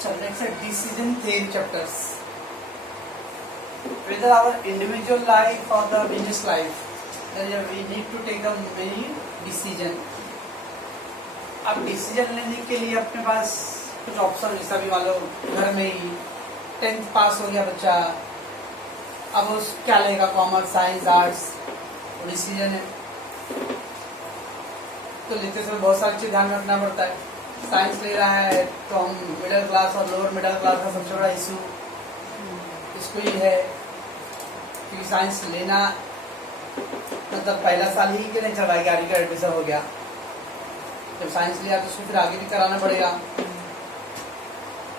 So next is decision theory chapters. Whether our individual life or the business life, then we need to take a many decision. अब decision लेने के लिए अपने पास कुछ option, जैसा भी मान लो घर में ही 10th पास हो गया बच्चा, अब वो क्या लेगा, कॉमर्स, साइंस, आर्ट्स, डिसीजन है। तो लेते समय बहुत सारी चीज ध्यान में रखना पड़ता है। साइंस ले रहा है तो हम मिडिल क्लास और लोअर मिडिल क्लास का सबसे बड़ा इशू इसको ही है, क्योंकि साइंस लेना मतलब पहला साल ही के नहीं चल रहा है, 11वीं का एडमिशन हो गया, जब साइंस लिया तो उसको फिर आगे भी कराना पड़ेगा,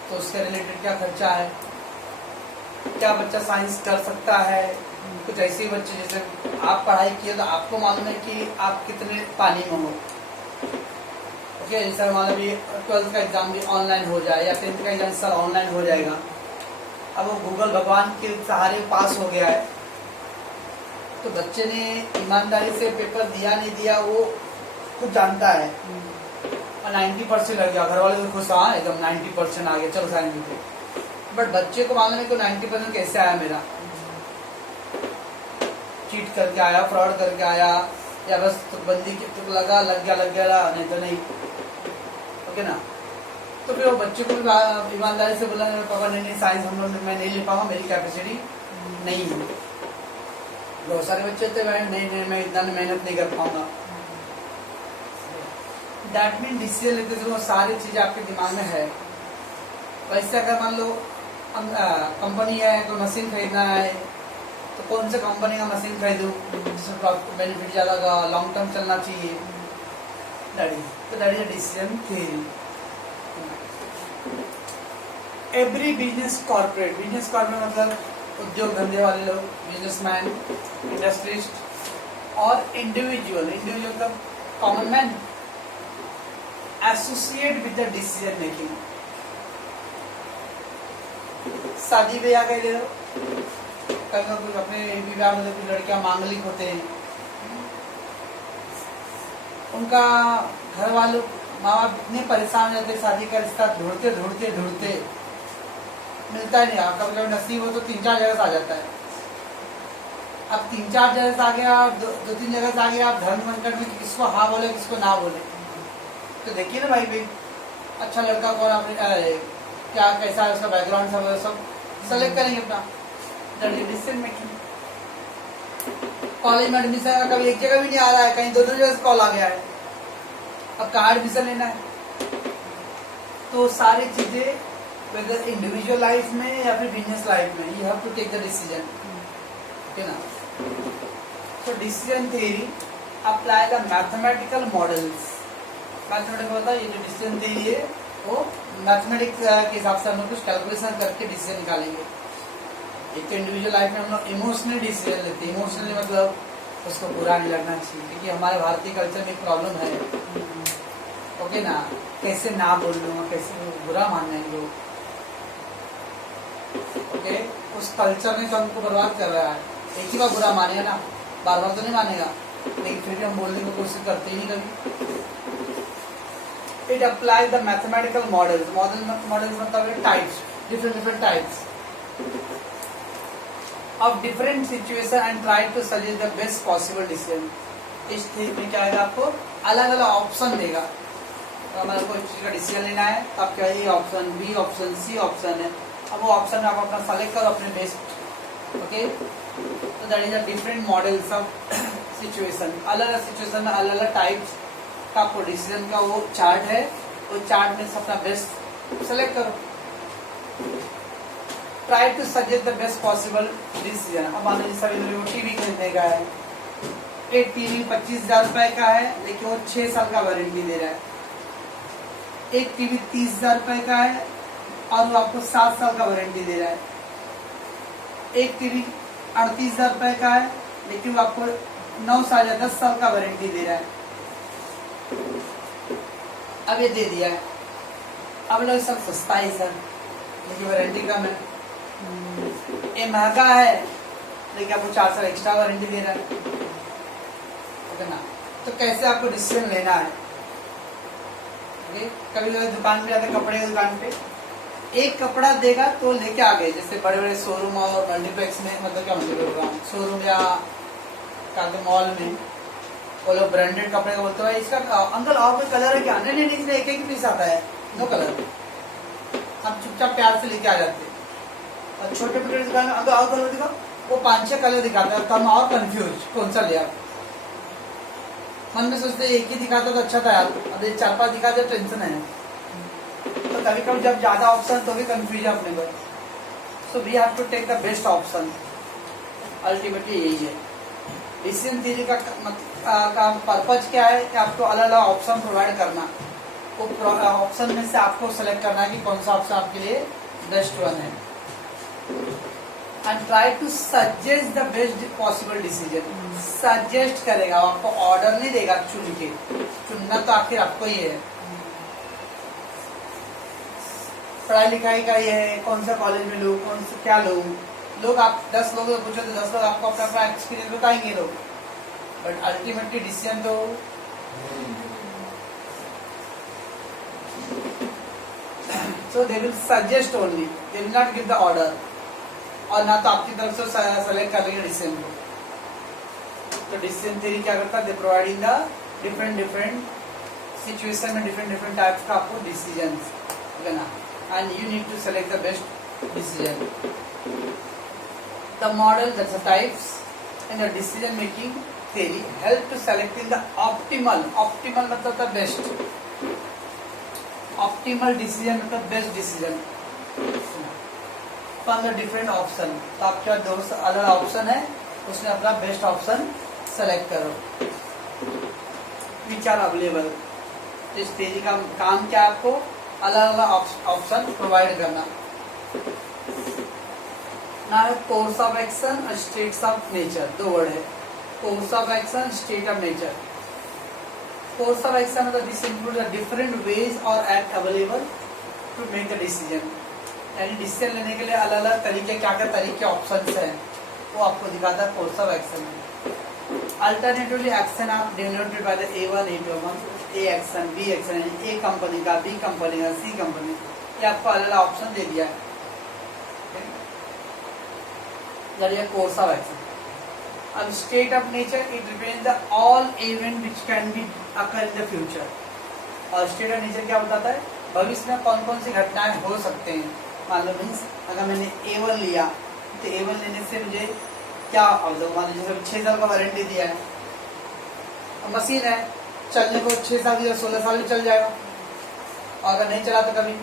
तो उसके रिलेटेड क्या खर्चा है, क्या बच्चा साइंस कर सकता है। कुछ ऐसे बच्चे जैसे आप पढ़ाई किए तो आपको मालूम है कि आप कितने पानी में हो, ओके। जैसे मान लो भी 12th का एग्जाम भी ऑनलाइन हो जाए या 10th का एग्जाम साल ऑनलाइन हो जाएगा, अब वो गूगल भगवान के सहारे पास हो गया है, तो बच्चे ने ईमानदारी से पेपर दिया नहीं दिया वो खुद जानता है, और 90% लग गया, घर वाले तो खुश, हाँ एकदम 90% आ गया, चलो साइंस में। बट बच्चे को मालूम है कि 90% कैसे आया मेरा, चीट करके आया, फ्रॉड करके आया, या बस तुकबंदी की तुक लगा, लग गया, नहीं तो नहीं, ओके ना। तो फिर वो बच्चे को भी ईमानदारी से बोला, पापा नहीं साइंस हम लोग मैं नहीं ले पाऊंगा, मेरी कैपेसिटी नहीं है। बहुत सारे बच्चे थे नहीं मैं इतना मेहनत नहीं कर पाऊंगा। दैट मीन डिसीजन लेते समय वो सारी चीजें आपके दिमाग में है। वैसे अगर मान लो कंपनी है, कोई मशीन खरीदना है, तो कौन से कंपनी का मशीन खरीदूं जिसमें बेनिफिट ज्यादा का, लॉन्ग टर्म चलना चाहिए, that is decision theory. Every business corporate मतलब उद्योग धंधे वाले लोग, बिजनेसमैन, इंडस्ट्रिस्ट और इंडिविजुअल मतलब common man associate with the decision making. शादी ब्याह के लिए कभी कुछ अपने विवाह में कुछ लड़कियां मांगलिक होते हैं, उनका घर वालों माँ बाप इतने परेशान हो जाते, शादी का रिश्ता ढूंढते मिलता ही नहीं। कभी कभी नसीब हो तो 3-4 जगह से आ जाता है। अब 3-4 जगह से आ गया, 2-3 जगह से आ गया, आप धर्म संकट में किसको हाँ बोले किसको ना बोले। तो देखिए ना भाई अच्छा लड़का कौन, आपने क्या कैसा है उसका बैकग्राउंड, सब सेलेक्ट करेंगे अपना डिसीजन मेकिंग। कॉलेज में एडमिशन का कभी एक जगह भी नहीं आ रहा है, कहीं 2 जगह से कॉल आ गया है, अब कहाँ एडमिशन लेना है। तो सारी चीजें वेदर इंडिविजुअल लाइफ में या फिर बिजनेस लाइफ में, you have to take the decision, okay ना। So decision theory apply the mathematical models. Mathematical होता है, ये जो डिसीजन थ्योरी है वो मैथमेटिक्स के हिसाब से हम लोग कुछ कैलकुलेशन करके डिसीजन निकालेंगे। एक तो इंडिविजुअल लाइफ में हम लोग इमोशनली डिसीजन लेते हैं। इमोशनली मतलब उसको बुरा नहीं लगना चाहिए, क्योंकि हमारे भारतीय कल्चर में एक प्रॉब्लम है, ओके ना, कैसे ना बोल लूँ, कैसे बुरा मान लेंगे लोग, ओके। उस कल्चर ने तो हमको बर्बाद कर रहा है। एक ही बार बुरा मानेगा ना, बार बार तो नहीं मानेगा, लेकिन फिर भी हम बोलने की कोशिश करते ही नहीं कभी। It apply the mathematical models मतलब types, different types of different situation and try to suggest the best possible decision। इस थ्योरी में क्या आएगा, आपको अलग अलग ऑप्शन देगा। तो हमारे कोई चीज का डिसीजन लेना है तो आप क्या, A option, B option, C option है, अब वो ऑप्शन आप अपना सेलेक्ट करो अपने बेस्ट, ओके। तो that is a different models of situation. अलग अलग सिचुएशन में अलग अलग टाइप्स का आपको डिसीजन का वो चार्ट है, वो चार्ट में अपना बेस्ट सेलेक्ट करो। Try to suggest the best possible decision. अब मान लीजिए सभी लोगों को टीवी खरीदने का है, एक टीवी 25,000 रुपए का है, लेकिन वो 6 साल का वारंटी दे रहा है। एक टीवी 30,000 रुपए का है और वो आपको 7 साल का वारंटी दे रहा है। एक टीवी 38,000 रुपए का है, लेकिन वो आपको 9 साल या 10 साल का वारंटी दे रहा है। अब ये दे दिया है, अब लोग सब सस्ता है सर, लेकिन वारंटी कम है। ये महंगा है, लेकिन आपको 4 साल एक्स्ट्रा वारंटी दे रहा है, ओके ना। तो कैसे आपको डिसीजन लेना है, ओके। कभी कभी दुकान पे जाते, कपड़े की दुकान पे एक कपड़ा देगा तो लेके आ गए, जैसे बड़े बड़े शोरूम और मल्टीप्लेक्स में, मतलब क्या मतलब शोरूम या मॉल में वो लोग ब्रांडेड कपड़े का बोलते हैं इसका अंकल और कोई कलर है क्या, नहीं नहीं इसमें एक एक पीस आता है, नो कलर। हम चुपचाप प्यार से लेके आ जाते हैं। और छोटे छोटे दुकान में अगर और कलर दिखा, वो 5-6 कलर दिखाता है, तो हम और कंफ्यूज कौन सा लिया। मन में सोचते एक ही दिखाता तो अच्छा था यार, अब ये 4-5 दिखाते टेंशन है। तो कभी कभी जब ज्यादा ऑप्शन तो भी कंफ्यूज है अपने को। So we have to take the best option, ultimately यही है। डिसीजन थ्योरी का पर्पज क्या है कि आपको अलग अलग ऑप्शन प्रोवाइड करना, वो ऑप्शन में से आपको सेलेक्ट करना है कि कौन सा ऑप्शन आपके लिए बेस्ट वन है, and try to suggest the best possible decision. Suggest करेगा, आपको ऑर्डर नहीं देगा चुन के, चुनना तो आखिर आपको ही है। पढ़ाई लिखाई का ये है, कौन सा कॉलेज में लूँ, कौन सा क्या लूँ, लोग आप 10 लोगों से पूछो तो 10 लोग आपको अपना अपना एक्सपीरियंस बताएंगे लोग, बट अल्टीमेटली डिसीजन तो so they will suggest only, they will not give the order, और ना तो आपकी तरफ से सेलेक्ट करेंगे डिसीजन को। तो डिसीजन थ्योरी क्या करता है, they providing the different situation में डिफरेंट टाइप्स का आपको डिसीजन लेना, and you need to select the best decision. The model that's the types in the decision making theory help to selecting the optimal मतलब the best, optimal decision मतलब best decision from the different option. तो आपके पास 2 अलग option है, उसमें अपना best option select करो, which are available. इस थ्योरी का काम क्या, आपको अलग अलग ऑप्शन प्रोवाइड करना। ना कोर्स ऑफ एक्शन और स्टेट्स ऑफ नेचर, 2 वर्ड है, course of action, state of nature. Course of action मतलब this include the different ways और act available to make the decision, यानी डिसीजन लेने के लिए अलग अलग तरीके, क्या क्या तरीके ऑप्शंस हैं, वो आपको दिखाता है कोर्स ऑफ एक्शन में। अल्टरनेटिवली एक्शन आप denoted by the A1 A2 a action B action, यानी ए कंपनी का, बी कंपनी का, सी कंपनी, ये आपको अलग अलग ऑप्शन दे दिया है। Course of action. अब state of nature, it represent the all event which can be occur in the future. और स्टेट ऑफ नेचर क्या बताता है, भविष्य में कौन कौन सी घटनाएं हो सकते हैं। मान लो मीन्स अगर मैंने A1 लिया तो A1 लेने से मुझे क्या मतलब, मान लो जैसे 6 साल का वारंटी दिया है, मशीन है चलने को 6 साल या 16 साल भी चल जाएगा, और अगर नहीं चला तो कभी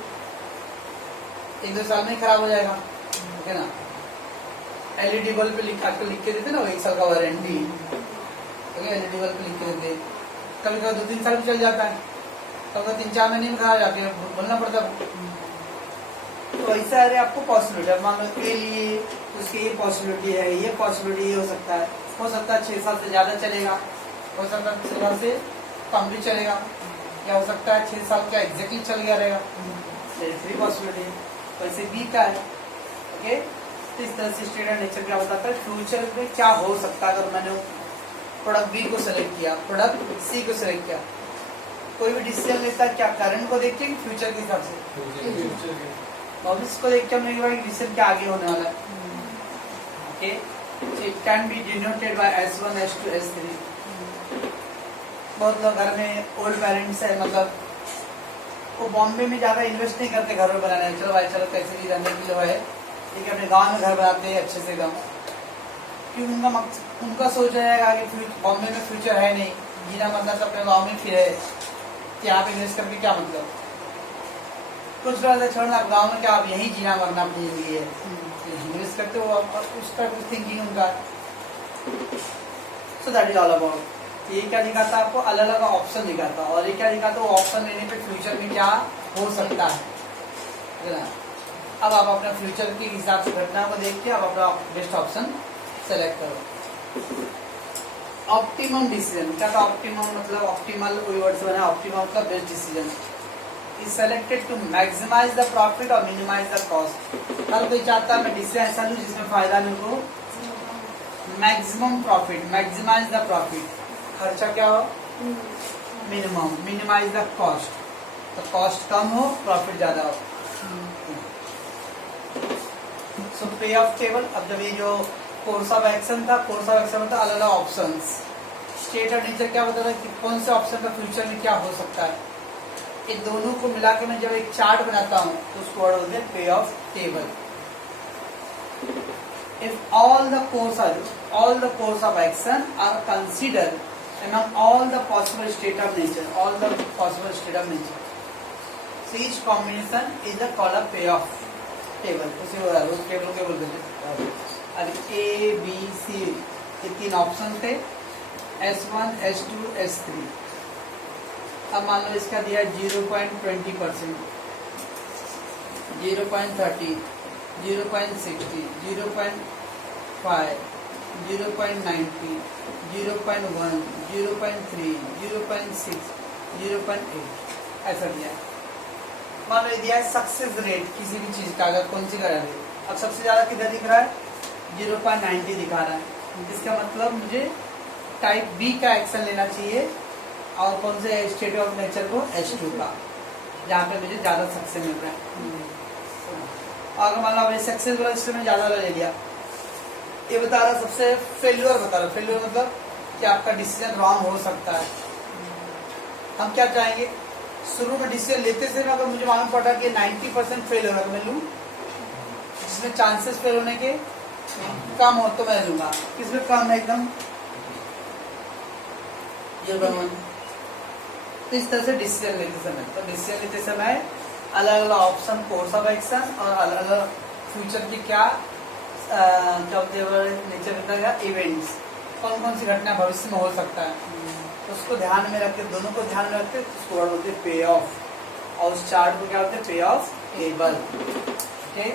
1-2 साल में ही खराब हो जाएगा, ठीक है ना। LED बल्ब पे आजकल लिख के देते ना, 1 साल का वारंटी, LED बल्ब पे लिख के देते, कभी कभी 2-3 साल भी चल जाता है, तो अगर 3-4 महीने में खराब जाके बोलना पड़ता है। तो ऐसा है आपको पॉसिबिलिटी, अब मान लो ए लिए उसकी ये पॉसिबिलिटी है, ये पॉसिबिलिटी हो सकता है 6 साल से ज्यादा चलेगा, हो सकता है 6 साल से कम भी चलेगा, या हो सकता है 6 साल का एग्जैक्टली चल गया रहेगा, 3 पॉसिबिलिटी। वैसे बी का है, ओके। तो इस तरह से स्टेट ऑफ नेचर क्या बताता है, फ्यूचर में क्या हो सकता है। अगर मैंने प्रोडक्ट बी को सेलेक्ट किया, प्रोडक्ट सी को सेलेक्ट किया, कोई भी डिसीजन लेता है क्या करंट को देख के, फ्यूचर के हिसाब से, भविष्य को देख के हमने डिसीजन क्या आगे होने वाला है, okay. It can be denoted by S1 S2 S3। बहुत लोग घर में ओल्ड पेरेंट्स है, मतलब वो बॉम्बे में ज्यादा इन्वेस्ट नहीं करते घर में बनाने, चलो भाई चलो कैसे भी रहने के लिए है, ठीक है, अपने गांव में घर बनाते हैं अच्छे से गाँव, क्योंकि उनका सोच रहेगा कि बॉम्बे में फ्यूचर है नहीं, जीना मतलब अपने गाँव में फिर है, यहाँ पे इन्वेस्ट करके क्या मतलब। कुछ लोग छोड़ना गाँव में क्या, आप यही जीना मरना अपनी जिंदगी है, इन्वेस्ट करते हो उसका थिंकिंग उनका। So that is all about. ये क्या दिखाता है आपको, अलग अलग ऑप्शन दिखाता है, और ये क्या दिखाता है, वो ऑप्शन लेने पे फ्यूचर में क्या हो सकता है। अब आप अपने फ्यूचर के हिसाब से घटनाओं को देख के आप अपना बेस्ट ऑप्शन सेलेक्ट करो। ऑप्टिमम डिसीजन क्या था, ऑप्टिमम मतलब ऑप्टिमल कोई वर्ड से बना, ऑप्टिमम मतलब best decision is selected to maximize the profit और मिनिमाइज द कॉस्ट। हर कोई चाहता है मैं डिसीजन ऐसा लूँ जिसमें फायदा मेरे को maximum profit, maximize the profit, खर्चा क्या हो मिनिमम, मिनिमाइज द कॉस्ट, तो कॉस्ट कम हो प्रॉफिट ज्यादा हो। सो पे ऑफ टेबल, अब जब ये जो कोर्स ऑफ एक्शन था, कोर्स ऑफ एक्शन मतलब अलग अलग ऑप्शंस, स्टेट और नेचर क्या बता रहा है कि कौन से ऑप्शन का फ्यूचर में क्या हो सकता है, इन दोनों को मिला के मैं जब एक चार्ट बनाता हूँ तो उसको वर्ड बोलते हैं पे of table. If all the course of action are considered among all the possible state of nature, so each combination is called a payoff table। उसे उस टेबल को बोलते हैं। अब ए बी सी ये तीन ऑप्शन थे, S1 S2 S3। अब मान लो इसका दिया 0.20%, 0.30, 0.60, 0.5, 0.90, 0.1, 0.3, 0.6, 0.8 ऐसा दिया। मान लो दिया है सक्सेस रेट किसी भी चीज का, अगर कौन सी करा रहे, अब सबसे ज्यादा किधर दिख रहा है, 0.90 दिखा रहा है। इसका मतलब मुझे टाइप बी का एक्शन लेना चाहिए, और कौन से स्टेट ऑफ नेचर को, H2 का, जहाँ पे मुझे ज्यादा सक्सेस मिल रहा है। अगर मान लो आपने सक्सेस वाला सिस्टम में ज्यादा ले लिया, ये बता रहा सबसे फेल्यूर बता रहा, फेल्यूर मतलब कि आपका डिसीजन रॉन्ग हो सकता है। हम क्या चाहेंगे, शुरू में डिसीजन लेते से अगर मुझे मालूम पड़ा कि 90% फेल होगा तो मैं लूँ, जिसमें चांसेस फेल होने के कम हो तो मैं लूंगा, किसमें कम है एकदम 0.1। तो इस तरह से डिसीजन लेते समय अलग अलग ऑप्शन, कोर्स ऑफ एक्शन और अलग अलग फ्यूचर की क्या नेचर होता है, इवेंट्स, कौन कौन सी घटना भविष्य में हो सकता है, तो उसको ध्यान में रखते, दोनों को ध्यान में रखते उसको वर्ड बोलते हैं पे ऑफ, और उस चार्ट को क्या बोलते हैं, पे ऑफ टेबल। ओके,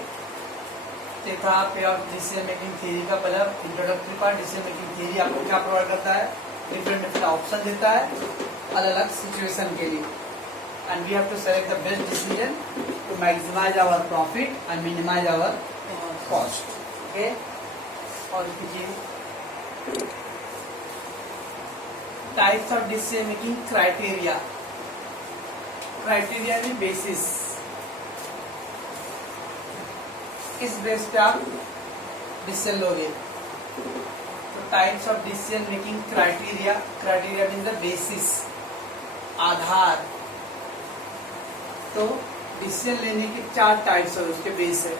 ये था पे ऑफ डिसीजन मेकिंग थ्योरी का पहला introductory part. Decision making theory आपको क्या प्रोवाइड करता है, डिफरेंट ऑप्शन देता है अलग अलग सिचुएशन के लिए, and we have to select the best decision to maximize our profit and minimize our cost। okay, और कीजिए types of decision making criteria, criteria में बेसिस, किस बेस पे आप डिसीजन लोगे। तो types of decision making criteria, criteria mean the basis, आधार। तो डिसीजन लेने के 4 टाइप्स है, उसके बेस है।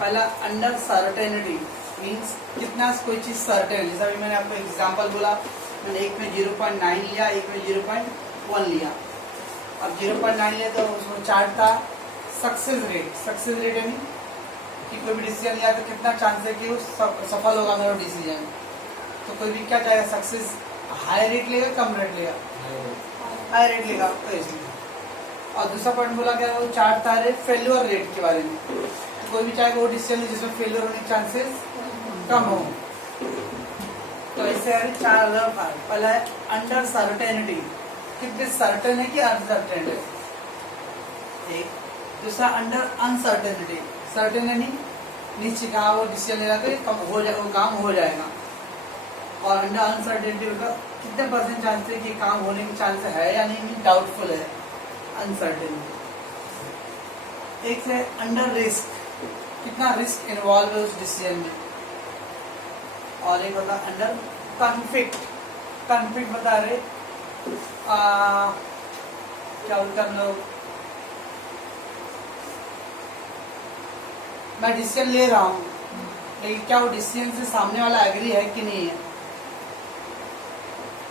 पहला अंडर सर्टेनिटी, मीन्स कितना कोई चीज सर्टेन, जैसा अभी मैंने आपको एग्जांपल बोला, मैंने एक में 0.9 लिया, एक में 0.1 लिया। अब 0.9 लिया तो उसमें चार्ट था सक्सेस रेट, सक्सेस रेट यानी कि कोई भी डिसीजन लिया तो कितना चांस है कि वो सफल होगा मेरा डिसीजन। तो कोई भी क्या चाहेगा, सक्सेस हाई रेट लेगा कम रेट लेगा, हाई रेट लेगा, तो इसलिए। और दूसरा पॉइंट बोला गया वो चार्ट था फेल्यूर रेट के बारे में, तो कोई भी चाहेगा वो डिसीजन जिसमें फेल्यूर होने के चांसेस कम हो। तो ऐसे 4 अलग पार्ट। पहला है अंडर सर्टेनिटी, कितने सर्टेन है कि अनसर्टेन है, एक। दूसरा अंडर अनसर्टेनिटी, सर्टेन यानी निश्चित कहा वो डिसीजन ले रहा था वो काम हो जाएगा। और अंडर अनसर्टेनिटी मतलब कितने % चांस है कि काम होने के चांस है या नहीं, डाउटफुल है, अनसर्टेनिटी। एक से अंडर रिस्क, कितना रिस्क इन्वॉल्व है उस डिसीजन में। और एक होता अंडर कॉन्फ्लिक्ट, कॉन्फ्लिक्ट बता रहे क्या बोलते हम लोग, मैं डिसीजन ले रहा हूँ लेकिन क्या वो डिसीजन से सामने वाला एग्री है कि नहीं है।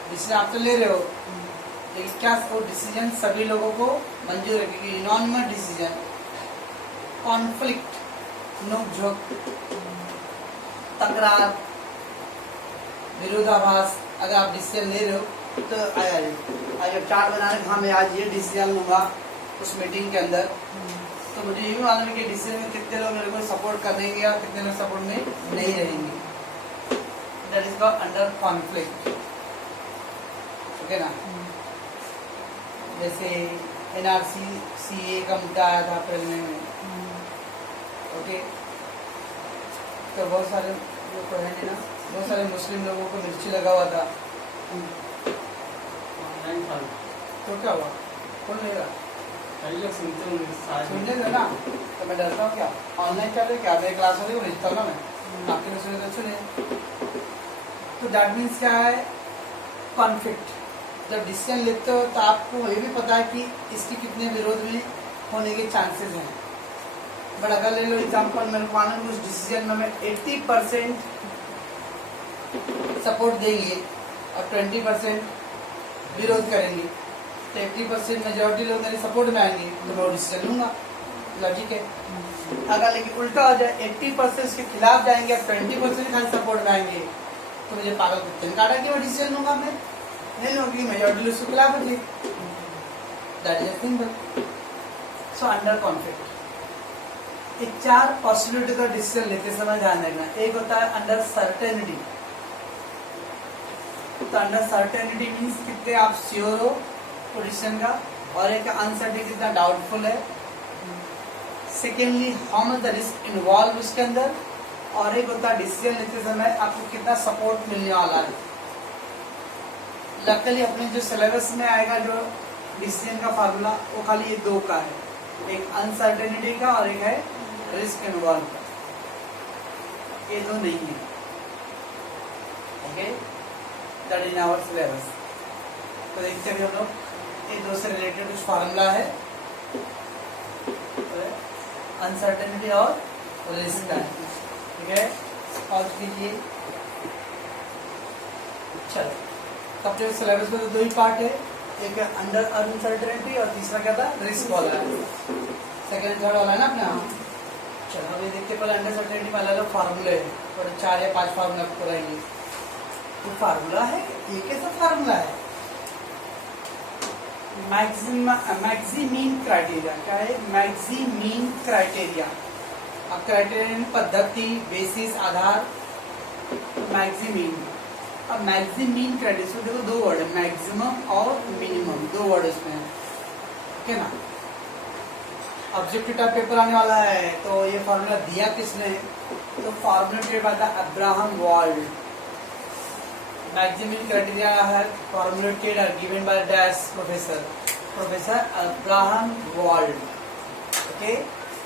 डिसीजन आप तो ले रहे हो लेकिन क्या वो डिसीजन सभी लोगों को मंजूर है, क्योंकि नॉन डिसीजन, कॉन्फ्लिक्ट, नोकझोंक, तकरार, विरोधाभास। अगर आप डिसीजन ले रहे हो तो आज चार्ट बनाने का, हाँ मैं आज ये डिसीजन लूंगा उस मीटिंग के अंदर, तो मुझे ये भी मालूम है कि डिसीजन में कितने लोग मेरे को सपोर्ट करेंगे और कितने लोग सपोर्ट में नहीं रहेंगे। That is called under conflict. Okay ना, जैसे NRC CA का मुद्दा आया था अप्रैल में, ओके, तो बहुत सारे लोग पढ़ेंगे ना, बहुत सारे मुस्लिम लोगों को मिर्ची लगा हुआ था, तो क्या हुआ, कौन लेगा, कई लोग सुनते होंगे शायद। सुनने दो ना, तो मैं डरता हूँ क्या? ऑनलाइन चल रही क्या? मेरी क्लास हो रही है, भेजता हूँ ना मैं, आपके लिए सुने तो सुने। तो दैट मीन्स क्या है? कॉन्फ्लिक्ट। जब डिसीजन लेते हो तो आपको ये भी पता है कि इसकी कितने विरोध में होने के चांसेस हैं। बट अगर ले लो एग्जाम्पल, मेरे को मानो उस डिसीजन में मैं 80% सपोर्ट देंगे और 20% विरोध करेंगे, तो 80% मेजोरिटी लोग मेरे सपोर्ट में आएंगे तो मैं वो डिसीजन लूंगा। लॉजिक है। अगर लेकिन उल्टा हो जाए, 80% के खिलाफ जाएंगे और 20% खाली सपोर्ट में आएंगे, तो मुझे पागल कुत्ते ने काटा कि मैं डिसीजन लूंगा। मैं नहीं लूंगी, मेजोरिटी लोग उसके खिलाफ होगी। That is simple. So under conflict ये 4 पॉसिबिलिटी का डिसीजन लेते समय ध्यान रखना। एक होता है अंडर सर्टेनिटी। तो अंडर सर्टेनिटी मीन्स कितने आप श्योर हो पोजिशन का, और एक अनसर्टेनिटी कितना डाउटफुल है। Secondly how much the risk involve उसके अंदर, और एक होता है डिसीजन लेते समय आपको कितना सपोर्ट मिलने वाला है। लकीली अपने जो सिलेबस में आएगा जो डिसीजन का फार्मूला, वो खाली ये 2 का है, एक अनसर्टेनिटी का और एक है रिस्क इन्वॉल्व का। ये 2 नहीं है। Okay, that is our syllabus. तो देखते हैं हम लोग ये 2 से रिलेटेड कुछ फार्मूला है, अनसर्टेनिटी और रिस्क का। ठीक है, और कीजिए। चलो, तब जो सिलेबस में तो 2 ही पार्ट है, एक है अंडर अनसर्टेनिटी और तीसरा क्या था? रिस्क वाला है। सेकेंड थर्ड वाला है ना अपने यहाँ। चलो अभी देखते पहले अंडर सर्टेनिटी में अलग अलग फार्मूले है, और 4 या 5 फार्मूला आपको रहेंगे। तो फार्मूला है, ये कैसा फार्मूला है? मैक्सिमीन क्राइटेरिया। क्या है मैक्सिमीन क्राइटेरिया? अब क्राइटेरिया पद्धति, बेसिस, आधार, मैक्सिमीन। अब मैक्सिमीन क्राइटेरिया देखो 2 वर्ड है, मैक्सिमम और मिनिमम, 2 वर्ड इसमें है। ठीक है ना? ऑब्जेक्टिव टाइप पेपर आने वाला है, तो ये फार्मूला दिया किसने? तो formulated by the Abraham walled. Maximum criteria है फॉर्मुलेटेड और given by dash professor Abraham walled. Okay,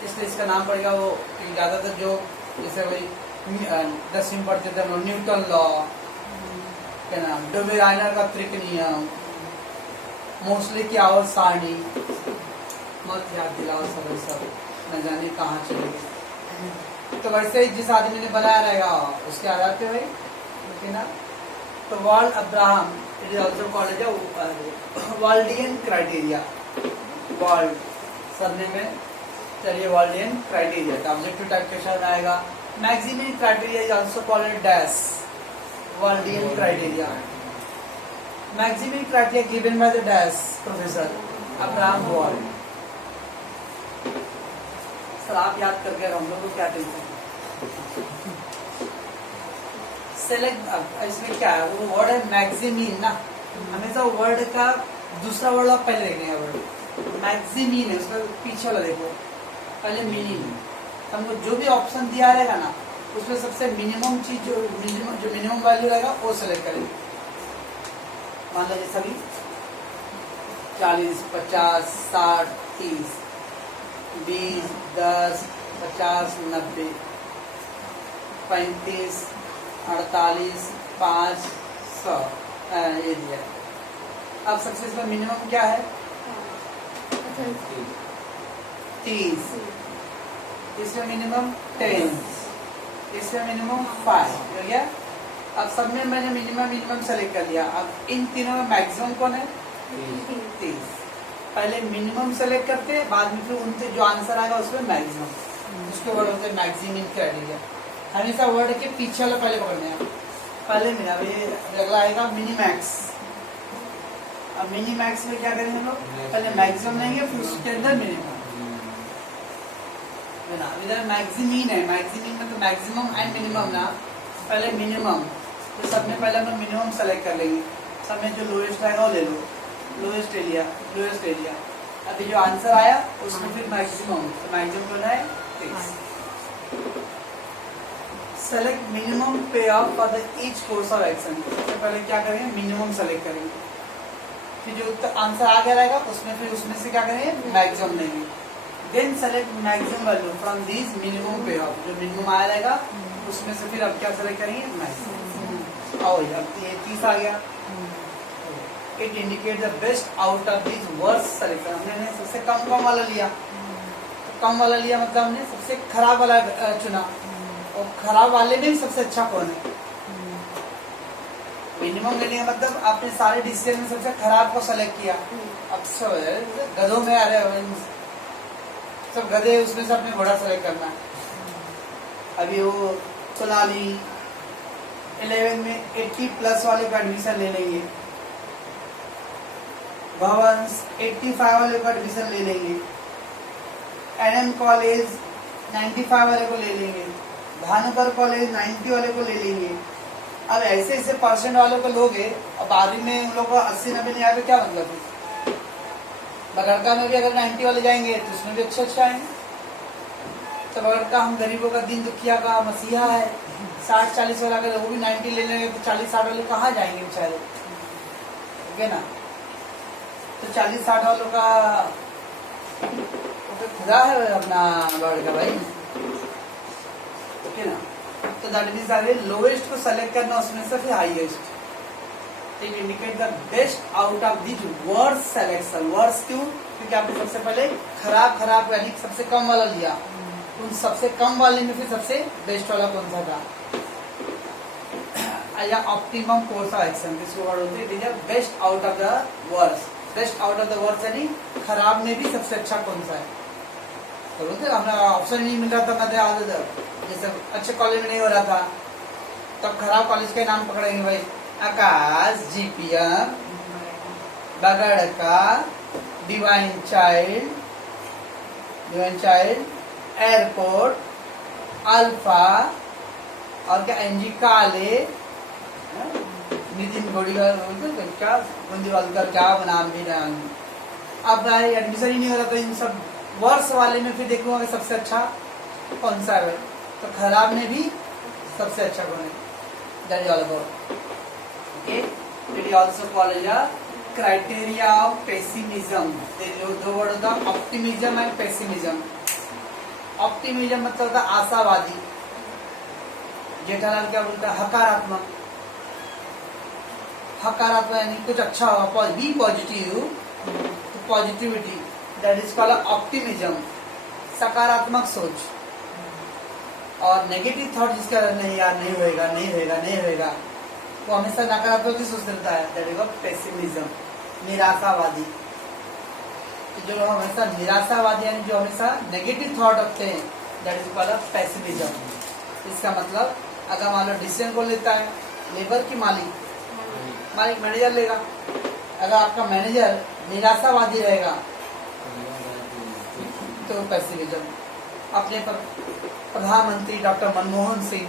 इसलिए इसका नाम पड़ेगा वो ज्यादातर जो जैसे वही 10वीं पढ़ते थे न्यूटन लॉ, क्या नाम, डोबेराइनर का त्रिक नियम, मोस्टली की आवर्त सारणी, मत याद दिलाओ सब न जाने कहाँ चले गए। तो वैसे ही जिस आदमी ने बनाया रहेगा उसके आधार पे भाई, लेकिन ना तो Wald Abraham, it is also called as Waldian criteria. Wald सरने में, चलिए वाल्डियन क्राइटेरिया का ऑब्जेक्टिव टाइप के साथ आएगा। Maximum criteria is also called dash Waldian criteria. Maximum criteria given by the dash professor Abraham Wald. Sir आप याद करके हम लोग को क्या टेंशन? सेलेक्ट, इसमें क्या है वो वर्ड है मैक्सिमीन ना, हमेशा वर्ड का दूसरा वर्ड आप पहले देखने का वर्ड मैक्सिमीन है, उसका पीछे वाला देखो, पहले मीनिंग। हमको जो भी ऑप्शन दिया रहेगा ना उसमें सबसे मिनिमम चीज जो मिनिमम वैल्यू रहेगा वो सेलेक्ट करेंगे। मान लीजिए सभी 40, 50, 60, 30, 20, 10, 50, 90, 35, 48, 5, 100 ये दिया। अब सक्सेस में मिनिमम क्या है? 30, इसमें मिनिमम 10, इसमें मिनिमम 5 हो गया। अब सब में मैंने मिनिमम सेलेक्ट कर लिया। अब इन तीनों में मैक्सिमम कौन है? 30। पहले मिनिमम सेलेक्ट करते हैं, बाद में फिर उनसे जो आंसर आएगा उसमें मैक्सिमम, उसके वर्ड होते हैं मैक्सिमम क्राइटेरिया। हमेशा वर्ड के पीछे वाला पहले पकड़ने हैं। पहले मिला अगला आएगा मिनीमैक्स। अब मिनीमैक्स में क्या करेंगे हम लोग? पहले मैक्सिमम लेंगे फिर उसके अंदर मिनिमम। इधर मैक्सिमीन है, मैक्सिमीन में तो मैक्सिमम एंड मिनिमम ना, पहले मिनिमम। तो सब में पहले हम लोग मिनिमम सेलेक्ट कर लेंगे। सब में जो लोएस्ट आएगा वो ले लो, लोएस्ट एरिया। अभी जो आंसर आया उसमें फिर मैक्सिमम, तो मैक्सिमम जो है 30। Select minimum pay of for the each course of action. सबसे पहले क्या करेंगे? मिनिमम सेलेक्ट करेंगे। फिर जो आंसर आ गया रहेगा उसमें से क्या करेंगे, मैक्सिमम लेंगे। Then select maximum value from this minimum pay off, जो मिनिमम आया रहेगा उसमें से फिर अब क्या सेलेक्ट करेंगे, मैक्सिमम। और अब ये 30 आ गया। It indicate the best out of this worst selection. हमने सबसे कम वाला लिया, कम वाला लिया मतलब हमने सबसे खराब वाला चुना, और खराब वाले में भी सबसे अच्छा कौन है। मिनिमम लेने का मतलब आपने सारे डिसीजन में सबसे खराब को सेलेक्ट किया। अब सब गधों में आ रहे सब गधे, उसमें से अपने घोड़ा सेलेक्ट करना है। अभी वो कुलाली 11 में 80+ वाले का एडमिशन ले लेंगे, भवंस 85 वाले को एडमिशन ले लेंगे, NM कॉलेज 95 वाले को ले लेंगे, भानुकर कॉलेज 90 वाले को ले लेंगे। अब ऐसे ऐसे परसेंट वालों को लोगे, अब बारहवीं में उन लोगों को 80-90 नहीं आए तो क्या मतलब है। बगड़का में भी अगर 90 वाले जाएंगे तो उसमें भी अच्छे आएंगे। तो बगड़का हम गरीबों का दिन दुखिया का मसीहा है, 60-40 वाला अगर वो भी 90 ले लेंगे तो 40-60 वाले कहाँ जाएंगे बेचारे, ठीक है ना। तो 40-60 वालों का तो खुदा है अपना बगड़का भाई, ठीक है ना। तो दैट मीन्स आगे लोवेस्ट को सेलेक्ट करना, उसमें से फिर highest. It indicate the best out of this worst selection. Worst क्यों, क्योंकि आपने सबसे पहले खराब यानी सबसे कम वाला लिया, उन सबसे कम वाले में फिर सबसे बेस्ट वाला कौन सा था, या optimum course of action. This word होते हैं, it is best out of the worst. Best out of the worst यानी खराब में भी सबसे अच्छा कौन सा है। तो बोलते हमें ऑप्शन नहीं मिल रहा था, मतलब जैसे अच्छे कॉलेज में नहीं हो रहा था, तब खराब कॉलेज के नाम पकड़ेंगे भाई, Aakash, GPM, Bagadka, Divine Child, airport, Alpha, और क्या NG काले, नितिन गोड़ीवाल, क्या गोंदीवाल का क्या नाम भी नाम। अब भाई एडमिशन ही नहीं हो रहा, तो इन सब वर्ष वाले में फिर देखूंगा कि सबसे अच्छा कौन सा है। तो खराब में भी सबसे अच्छा कौन है, that is all about. Okay, it is also called age criteria of pessimism. दो वर्ड होता है, ऑप्टिमिज्म एंड पेसिमिज्म। ऑप्टिमिज्म मतलब होता है आशावादी, जेठालाल क्या बोलता है, हकारात्मक। हकारात्मक यानी कुछ अच्छा होगा, बी पॉजिटिव, तो positivity, that is called optimism, सकारात्मक सोच। और नेगेटिव थॉट जिसका नहीं यार नहीं होएगा, वो हमेशा नकारात्मक ही सोच रहता है, दैट इज पेसिमिज्म, निराशावादी। जो हमेशा निराशावादी यानी जो हमेशा नेगेटिव थॉट रखते हैं, दैट इज कॉल्ड पेसिमिज्म। इसका मतलब अगर मान लो डिसीजन को लेता है लेबर की मालिक मैनेजर लेगा, अगर आपका मैनेजर निराशावादी रहेगा तो पेसिमिज्म। अपने प्रधानमंत्री डॉक्टर मनमोहन सिंह,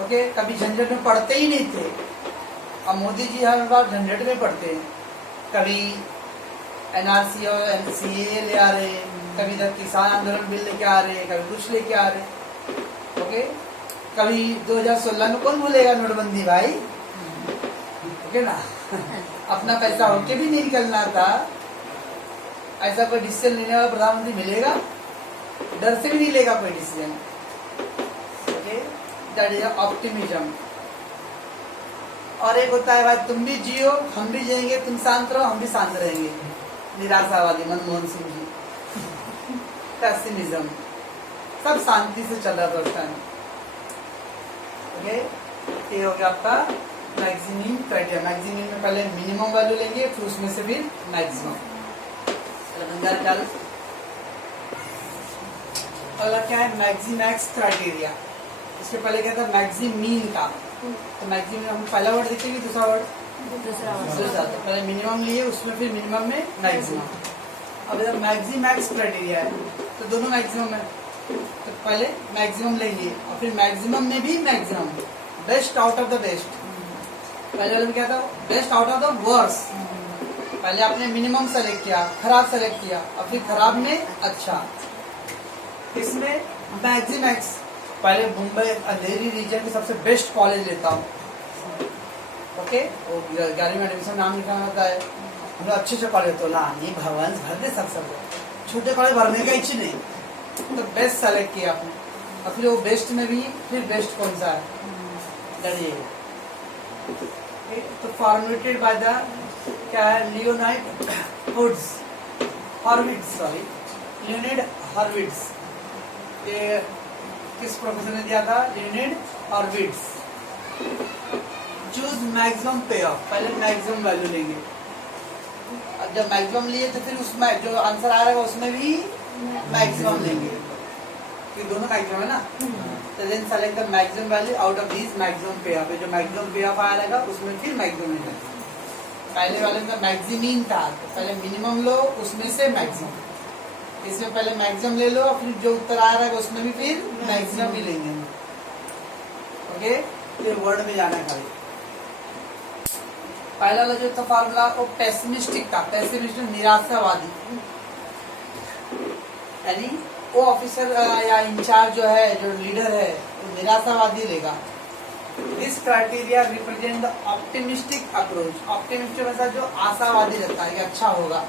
ओके, कभी झंझट में पड़ते ही नहीं थे, अब मोदी जी हर बार झंझट में पड़ते हैं। कभी NRC और NCA ले आ रहे, कभी इधर किसान आंदोलन बिल लेके आ रहे, कभी कुछ लेके आ रहे, ओके। कभी 2016 में कौन भूलेगा नोटबंदी भाई, ओके ना। अपना पैसा होके भी नहीं निकलना था, ऐसा कोई डिसीजन लेने वाला प्रधानमंत्री मिलेगा, डर से भी नहीं लेगा कोई decision, okay. That is optimism. और एक होता है भाई तुम भी जियो हम भी जिएंगे, तुम शांत रहो हम भी शांत रहेंगे, निराशावादी मनमोहन सिंह जी। पेसिमिज्म, सब शांति से चल रहा था उस टाइम, ओके। ये हो गया आपका मैक्सिमम क्राइटेरिया। मैक्सिमम में पहले मिनिमम वैल्यू लेंगे, फिर उसमें से फिर मैक्सिमम। अगला क्या है, मैक्सिमैक्स क्राइटेरिया। इसके पहले क्या था, मैक्सिमीन का। तो मैक्सिमम हम पहला वर्ड देखेंगे, दूसरा वर्ड दूसरा। तो पहले मिनिमम लिए, उसमें फिर मिनिमम में मैक्सिमम। अब इधर मैक्सिमैक्स क्राइटेरिया है, तो दोनों मैक्सिमम है, तो पहले मैक्सिमम लेंगे और फिर मैक्सिमम में भी maximum, best out of the best. पहले वाले में क्या था, best out of the worst. पहले आपने मिनिमम सेलेक्ट किया, खराब सेलेक्ट किया, और फिर खराब में अच्छा। इसमें मैक्सिमैक्स, पहले मुंबई अंधेरी रीजन के सबसे बेस्ट कॉलेज लेता हूँ, ओके, वो 11वीं में एडमिशन नाम लिखाना होता है। हम लोग अच्छे से पढ़े तो ना ये भगवान भर दे सब छोटे कॉलेज भरने का इच्छा नहीं, तो बेस्ट सेलेक्ट किया आपने, और फिर वो बेस्ट में भी फिर बेस्ट कौन सा है डरिए। तो फॉर्मुलेटेड बाय द क्या है, लियोनाइड हॉर्विट्ज, सॉरी लियोनिड हॉर्विट्ज। ये किस प्रोफेसर ने दिया था, Leonid हॉर्विट्ज। Choose maximum pay of, पहले मैक्सिमम वैल्यू लेंगे, अब जब मैक्सिमम लिए तो फिर उसमें जो आंसर आ रहा है उसमें भी मैक्सिमम लेंगे, कि दोनों मैक्सिमम है ना। तो then select the maximum value out of this maximum pay off, जो मैक्सिमम पे ऑफ आ रहेगा उसमें फिर मैक्सिमम लेना। पहले वाले में मैक्सिमीन था, तो पहले मिनिमम लो उसमें से मैक्सिमम, इसमें पहले मैक्सिमम ले लो, फिर जो उत्तर आ रहा है उसमें भी फिर मैक्सिमम ही लेंगे। ओके, फिर वर्ड में जाना खाली। पहला वाला जो था फॉर्मूला वो पेसिमिस्टिक था, पेसिमिस्टिक निराशावादी, यानी वो ऑफिसर या इंचार्ज जो है, जो लीडर है, वो निराशावादी लेगा। This criteria represent the optimistic approach, optimistic मतलब जो आशावादी रहता है कि अच्छा होगा।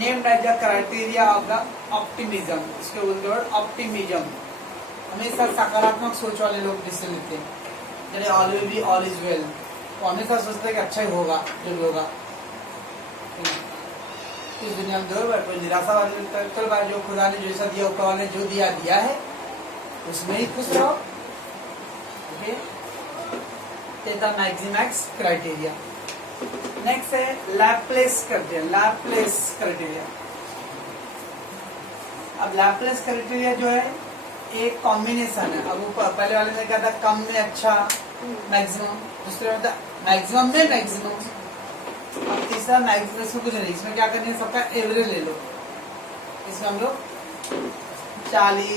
Named as the criteria of the optimism, इसके बोलते वर्ड ऑप्टिमिज्म। हमेशा सकारात्मक सोच वाले लोग जिससे लेते हैं, जैसे always be all is well, वो हमेशा सोचते हैं कि अच्छा ही होगा जो भी होगा। इस दुनिया में दो बार कोई निराशावादी कल बार, जो खुदा ने जैसा दिया ऊपर ने जो दिया दिया है उसमें ही खुश रहो। Okay, मैक्सिमैक्स criteria. नेक्स्ट है लैप्लेस क्राइटेरिया, लैप्लेस क्राइटेरिया। अब लैप्लेस क्राइटेरिया जो है एक कॉम्बिनेशन है। अब ऊपर पहले वाले में क्या था, कम में अच्छा मैक्सिमम, दूसरे में था मैक्सिमम में मैक्सिमम, अब तीसरा मैक्सिमम। इसमें कुछ नहीं, इसमें क्या करना है, सबका एवरेज ले लो। इसमें हम लोग 40